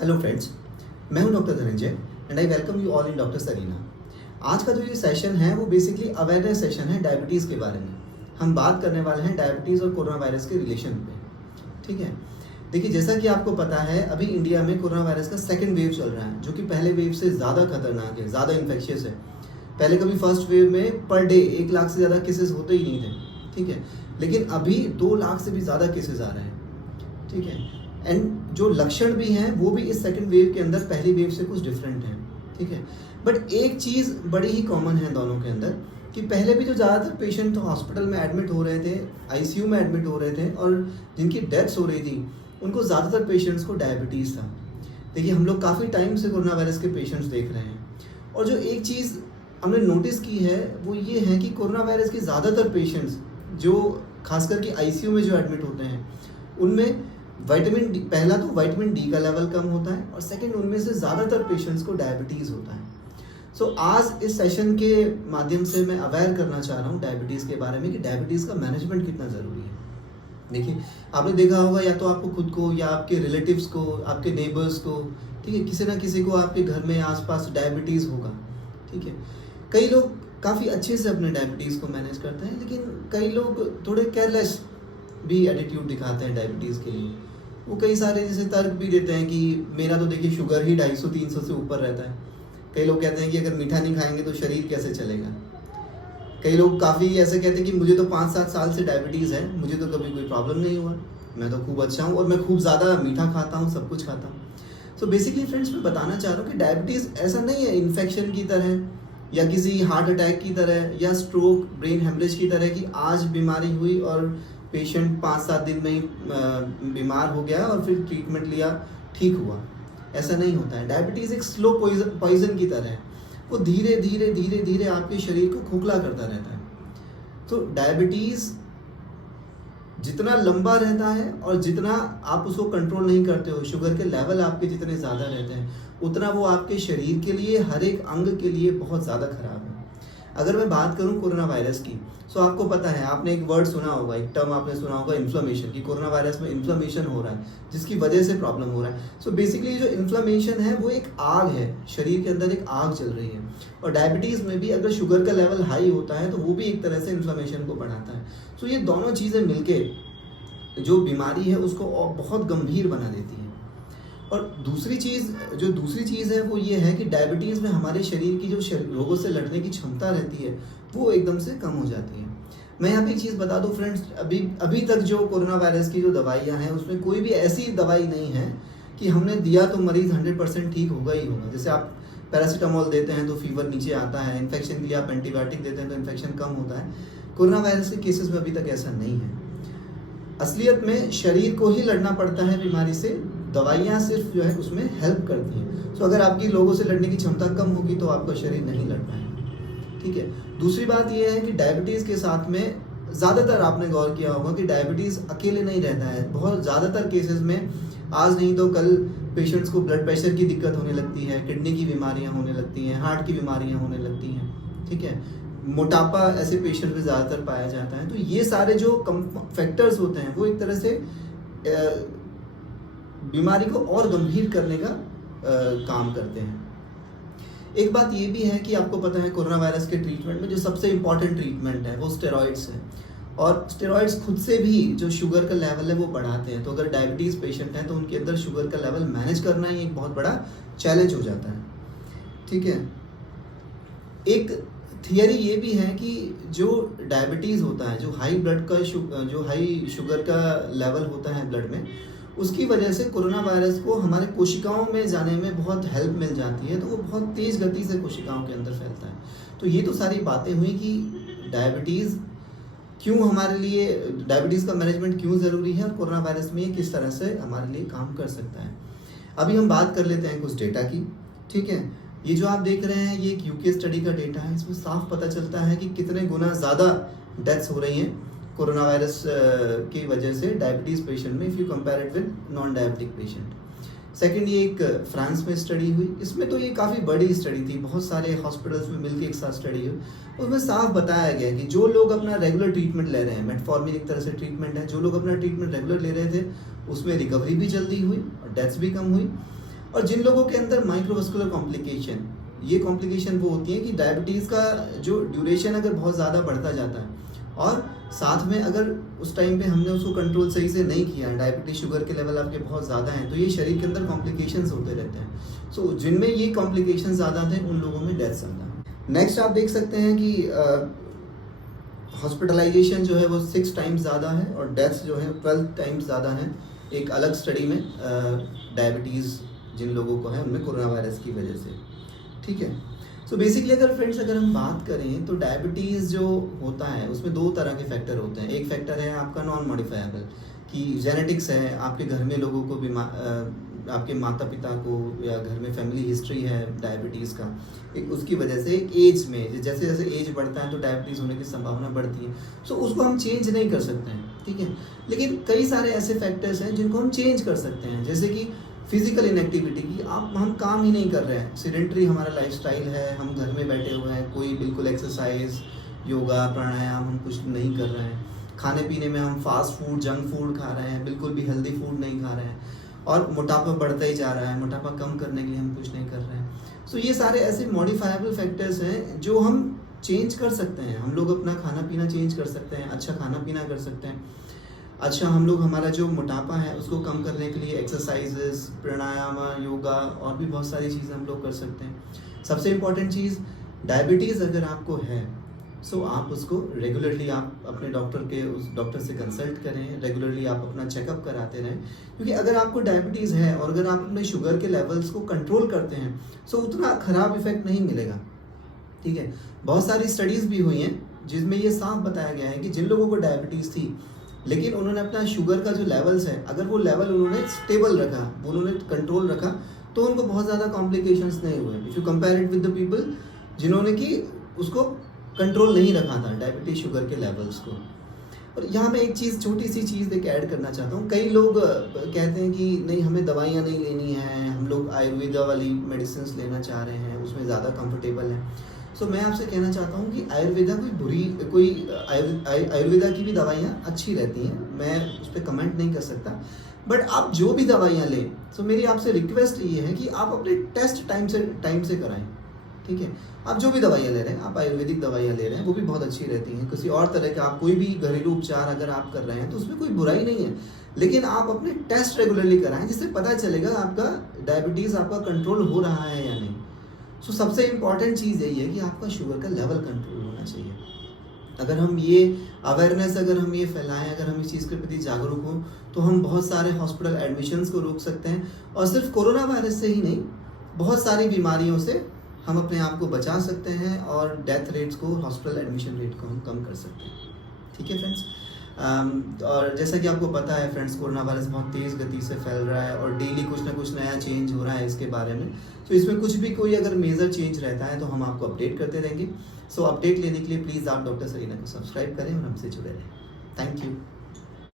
Hello friends, मैं हूं doctor Dhananjay and I welcome you all in doctor Arina. आज का जो ये सेशन है वो बेसिकली अवेयरनेस सेशन है डायबिटीज़ के बारे में। हम बात करने वाले हैं डायबिटीज़ और कोरोना वायरस के रिलेशन पे। ठीक है, देखिए जैसा कि आपको पता है अभी इंडिया में कोरोना वायरस का सेकेंड वेव चल रहा है जो कि पहले वेव से ज़्यादा खतरनाक है, ज़्यादा इन्फेक्शियस है। पहले कभी फर्स्ट वेव में पर डे 1 लाख से ज़्यादा केसेस होते ही नहीं थे। ठीक है, लेकिन अभी 2 लाख से भी ज़्यादा केसेस आ रहे हैं। ठीक है, एंड जो लक्षण भी हैं वो भी इस सेकंड वेव के अंदर पहली वेव से कुछ डिफरेंट है। ठीक है, बट एक चीज़ बड़ी ही कॉमन है दोनों के अंदर कि पहले भी जो ज़्यादातर पेशेंट हॉस्पिटल में एडमिट हो रहे थे, आईसीयू में एडमिट हो रहे थे और जिनकी डेथ्स हो रही थी उनको ज़्यादातर पेशेंट्स को डायबिटीज़ था। देखिए हम लोग काफ़ी टाइम से कोरोना वायरस के पेशेंट्स देख रहे हैं और जो एक चीज़ हमने नोटिस की है वो ये है कि कोरोना वायरस के ज़्यादातर पेशेंट्स जो खास करके आईसीयू में जो एडमिट होते हैं उनमें विटामिन डी, पहला तो विटामिन डी का लेवल कम होता है और सेकंड उनमें से ज़्यादातर पेशेंट्स को डायबिटीज़ होता है। सो आज इस सेशन के माध्यम से मैं अवेयर करना चाह रहा हूँ डायबिटीज़ के बारे में कि डायबिटीज़ का मैनेजमेंट कितना ज़रूरी है। देखिए आपने देखा होगा या तो आपको खुद को या आपके रिलेटिव्स को, आपके नेबर्स को, ठीक है, किसी ना किसी को आपके घर में आसपास डायबिटीज़ होगा। ठीक है, कई लोग काफ़ी अच्छे से अपने डायबिटीज़ को मैनेज करते हैं लेकिन कई लोग थोड़े केयरलेस भी एटीट्यूड दिखाते हैं डायबिटीज़ के लिए। वो कई सारे जैसे तर्क भी देते हैं कि मेरा तो देखिए शुगर ही 250-300 से ऊपर रहता है। कई लोग कहते हैं कि अगर मीठा नहीं खाएंगे तो शरीर कैसे चलेगा। कई लोग काफ़ी ऐसे कहते हैं कि मुझे तो 5-7 साल से डायबिटीज़ है, मुझे तो कभी कोई प्रॉब्लम नहीं हुआ, मैं तो खूब अच्छा हूँ और मैं खूब ज़्यादा मीठा खाता हूँ, सब कुछ खाता हूँ। सो बेसिकली फ्रेंड्स मैं बताना चाह रहा हूँ कि डायबिटीज़ ऐसा नहीं है इन्फेक्शन की तरह या किसी हार्ट अटैक की तरह या स्ट्रोक, ब्रेन हेमरेज की तरह कि आज बीमारी हुई और पेशेंट 5-7 दिन में ही बीमार हो गया और फिर ट्रीटमेंट लिया, ठीक हुआ। ऐसा नहीं होता है। डायबिटीज़ एक स्लो पॉइजन की तरह है, वो धीरे धीरे धीरे धीरे आपके शरीर को खोखला करता रहता है। तो डायबिटीज़ जितना लंबा रहता है और जितना आप उसको कंट्रोल नहीं करते हो, शुगर के लेवल आपके जितने ज़्यादा रहते हैं उतना वो आपके शरीर के लिए, हर एक अंग के लिए बहुत ज़्यादा खराब है। अगर मैं बात करूं कोरोना वायरस की, सो आपको पता है, आपने एक वर्ड सुना होगा, एक टर्म आपने सुना होगा इन्फ्लेमेशन, कि कोरोना वायरस में इन्फ्लेमेशन हो रहा है जिसकी वजह से प्रॉब्लम हो रहा है। सो बेसिकली जो इन्फ्लेमेशन है वो एक आग है, शरीर के अंदर एक आग चल रही है। और डायबिटीज़ में भी अगर शुगर का लेवल हाई होता है तो वो भी एक तरह से इन्फ्लेमेशन को बढ़ाता है। सो ये दोनों चीज़ें मिलके जो बीमारी है उसको और बहुत गंभीर बना देती है। और दूसरी चीज़ है वो ये है कि डायबिटीज़ में हमारे शरीर की जो रोगों से लड़ने की क्षमता रहती है वो एकदम से कम हो जाती है। मैं यहाँ पे एक चीज़ बता दूँ फ्रेंड्स, अभी तक जो कोरोना वायरस की जो दवाइयाँ हैं उसमें कोई भी ऐसी दवाई नहीं है कि हमने दिया तो मरीज़ 100% ठीक होगा ही होगा। जैसे आप पैरासीटामोल देते हैं तो फीवर नीचे आता है, इन्फेक्शन के लिए आप एंटीबायोटिक देते हैं तो इन्फेक्शन कम होता है। कोरोना वायरस के केसेस में अभी तक ऐसा नहीं है। असलियत में शरीर को ही लड़ना पड़ता है बीमारी से, दवाइयाँ सिर्फ जो है उसमें हेल्प करती हैं। सो अगर आपकी लोगों से लड़ने की क्षमता कम होगी तो आपका शरीर नहीं लड़ पाएगा। ठीक है, दूसरी बात यह है कि डायबिटीज़ के साथ में ज़्यादातर आपने गौर किया होगा कि डायबिटीज़ अकेले नहीं रहता है। बहुत ज़्यादातर केसेस में आज नहीं तो कल पेशेंट्स को ब्लड प्रेशर की दिक्कत होने लगती है, किडनी की बीमारियाँ होने लगती हैं, हार्ट की बीमारियाँ होने लगती हैं। ठीक है, मोटापा ऐसे पेशेंट में ज़्यादातर पाया जाता है। तो ये सारे जो फैक्टर्स होते हैं वो एक तरह से बीमारी को और गंभीर करने का काम करते हैं। एक बात ये भी है कि आपको पता है कोरोना वायरस के ट्रीटमेंट में जो सबसे इम्पॉर्टेंट ट्रीटमेंट है वो स्टेरॉइड्स है और स्टेरॉइड्स खुद से भी जो शुगर का लेवल है वो बढ़ाते हैं। तो अगर डायबिटीज़ पेशेंट हैं तो उनके अंदर शुगर का लेवल मैनेज करना ही एक बहुत बड़ा चैलेंज हो जाता है। ठीक है, एक थियरी ये भी है कि जो डायबिटीज़ होता है, जो हाई शुगर का लेवल होता है ब्लड में, उसकी वजह से कोरोना वायरस को हमारे कोशिकाओं में जाने में बहुत हेल्प मिल जाती है, तो वो बहुत तेज़ गति से कोशिकाओं के अंदर फैलता है। तो ये तो सारी बातें हुई कि डायबिटीज़ डायबिटीज़ का मैनेजमेंट क्यों ज़रूरी है और कोरोना वायरस में ये किस तरह से हमारे लिए काम कर सकता है। अभी हम बात कर लेते हैं कुछ डेटा की। ठीक है, ये जो आप देख रहे हैं ये एक यूके स्टडी का डेटा है। इसमें साफ पता चलता है कि कितने गुना ज़्यादा डेथ्स हो रही हैं कोरोना वायरस की वजह से डायबिटीज़ पेशेंट में, if you compare it with non diabetic patient. Second, ये एक फ्रांस में स्टडी हुई। इसमें तो ये काफ़ी बड़ी स्टडी थी, बहुत सारे हॉस्पिटल्स में मिलकर एक साथ स्टडी हुई। उसमें साफ बताया गया कि जो लोग अपना रेगुलर ट्रीटमेंट ले रहे हैं, मेटफॉर्मिन एक तरह से ट्रीटमेंट है, जो लोग अपना ट्रीटमेंट रेगुलर ले रहे थे उसमें रिकवरी भी जल्दी हुई और डेथ्स भी कम हुई। और जिन लोगों के अंदर माइक्रोवास्कुलर कॉम्प्लिकेशन, ये कॉम्प्लिकेशन वो होती है कि डायबिटीज़ का जो ड्यूरेशन अगर बहुत ज़्यादा बढ़ता जाता है और साथ में अगर उस टाइम पे हमने उसको कंट्रोल सही से नहीं किया, डायबिटीज शुगर के लेवल आपके बहुत ज़्यादा हैं, तो ये शरीर के अंदर कॉम्प्लिकेशंस होते रहते हैं। सो जिनमें ये कॉम्प्लिकेशंस ज़्यादा थे उन लोगों में डेथ ज़्यादा है। नेक्स्ट आप देख सकते हैं कि हॉस्पिटलाइजेशन जो है वो 6 टाइम्स ज़्यादा है और डेथ्स जो है 12 टाइम्स ज़्यादा है एक अलग स्टडी में, डायबिटीज़ जिन लोगों को है उनमें कोरोना वायरस की वजह से। ठीक है, सो बेसिकली अगर फ्रेंड्स अगर हम बात करें तो डायबिटीज़ जो होता है उसमें 2 तरह के फैक्टर होते हैं। एक फैक्टर है आपका नॉन मॉडिफाइबल कि जेनेटिक्स है, आपके घर में लोगों को आपके माता पिता को या घर में फैमिली हिस्ट्री है डायबिटीज़ का, एक उसकी वजह से एक एज में जैसे जैसे एज बढ़ता है तो डायबिटीज़ होने की संभावना बढ़ती है। सो उसको हम चेंज नहीं कर सकते हैं, ठीक है। लेकिन कई सारे ऐसे फैक्टर्स हैं जिनको हम चेंज कर सकते हैं, जैसे कि फिजिकल इनएक्टिविटी की हम काम ही नहीं कर रहे हैं, सीडेंटरी हमारा लाइफस्टाइल है, हम घर में बैठे हुए हैं, कोई बिल्कुल एक्सरसाइज योगा प्राणायाम हम कुछ नहीं कर रहे हैं, खाने पीने में हम फास्ट फूड जंक फूड खा रहे हैं, बिल्कुल भी हेल्दी फूड नहीं खा रहे हैं और मोटापा बढ़ता ही जा रहा है, मोटापा कम करने के लिए हम कुछ नहीं कर रहे हैं। सो ये सारे ऐसे मॉडिफाइबल फैक्टर्स हैं जो हम चेंज कर सकते हैं। हम लोग अपना खाना पीना चेंज कर सकते हैं, अच्छा खाना पीना कर सकते हैं। अच्छा, हम लोग हमारा जो मोटापा है उसको कम करने के लिए एक्सरसाइजेस, प्राणायाम, योगा और भी बहुत सारी चीज़ें हम लोग कर सकते हैं। सबसे इम्पॉर्टेंट चीज़, डायबिटीज़ अगर आपको है सो आप उसको रेगुलरली आप अपने उस डॉक्टर से कंसल्ट करें, रेगुलरली आप अपना चेकअप कराते रहें, क्योंकि अगर आपको डायबिटीज़ है और अगर आप अपने शुगर के लेवल्स को कंट्रोल करते हैं सो उतना ख़राब इफेक्ट नहीं मिलेगा, ठीक है। बहुत सारी स्टडीज़ भी हुई हैं जिसमें ये साफ बताया गया है कि जिन लोगों को डायबिटीज़ थी लेकिन उन्होंने अपना शुगर का जो लेवल्स है अगर वो लेवल उन्होंने स्टेबल रखा, वो उन्होंने कंट्रोल रखा, तो उनको बहुत ज़्यादा कॉम्प्लिकेशंस नहीं हुए। If you compare it with the people जिन्होंने कि उसको कंट्रोल नहीं रखा था डायबिटीज शुगर के लेवल्स को। और यहाँ मैं एक चीज़, छोटी सी चीज़ एक ऐड करना चाहता हूँ। कई लोग कहते हैं कि नहीं हमें दवाइयाँ नहीं लेनी है, हम लोग आयुर्वेदा वाली मेडिसिन लेना चाह रहे हैं, उसमें ज़्यादा कंफर्टेबल है। सो मैं आपसे कहना चाहता हूँ कि आयुर्वेदा आयुर्वेदा की भी दवाइयाँ अच्छी रहती हैं, मैं उस पर कमेंट नहीं कर सकता, बट आप जो भी दवाइयाँ लें सो मेरी आपसे रिक्वेस्ट ये है कि आप अपने टेस्ट टाइम से कराएं, ठीक है। आप जो भी दवाइयाँ ले रहे हैं, आप आयुर्वेदिक दवाइयाँ ले रहे हैं, वो भी बहुत अच्छी रहती हैं। किसी और तरह का आप कोई भी घरेलू उपचार अगर आप कर रहे हैं तो उसमें कोई बुराई नहीं है, लेकिन आप अपने टेस्ट रेगुलरली कराएं जिससे पता चलेगा आपका डायबिटीज़ आपका कंट्रोल हो रहा है या नहीं। सो सबसे इम्पॉर्टेंट चीज़ यही है कि आपका शुगर का लेवल कंट्रोल होना चाहिए। अगर हम ये अवेयरनेस अगर हम ये फैलाएं, अगर हम इस चीज़ के प्रति जागरूक हों तो हम बहुत सारे हॉस्पिटल एडमिशन्स को रोक सकते हैं और सिर्फ कोरोना वायरस से ही नहीं, बहुत सारी बीमारियों से हम अपने आप को बचा सकते हैं और डेथ रेट्स को, हॉस्पिटल एडमिशन रेट को हम कम कर सकते हैं, ठीक है फ्रेंड्स। और जैसा कि आपको पता है फ्रेंड्स, कोरोना वायरस बहुत तेज़ गति से फैल रहा है और डेली कुछ ना कुछ नया चेंज हो रहा है इसके बारे में। तो इसमें कुछ भी कोई अगर मेजर चेंज रहता है तो हम आपको अपडेट करते रहेंगे। सो अपडेट लेने के लिए प्लीज़ आप डॉक्टर सरीना को सब्सक्राइब करें और हमसे जुड़े रहें। Thank you.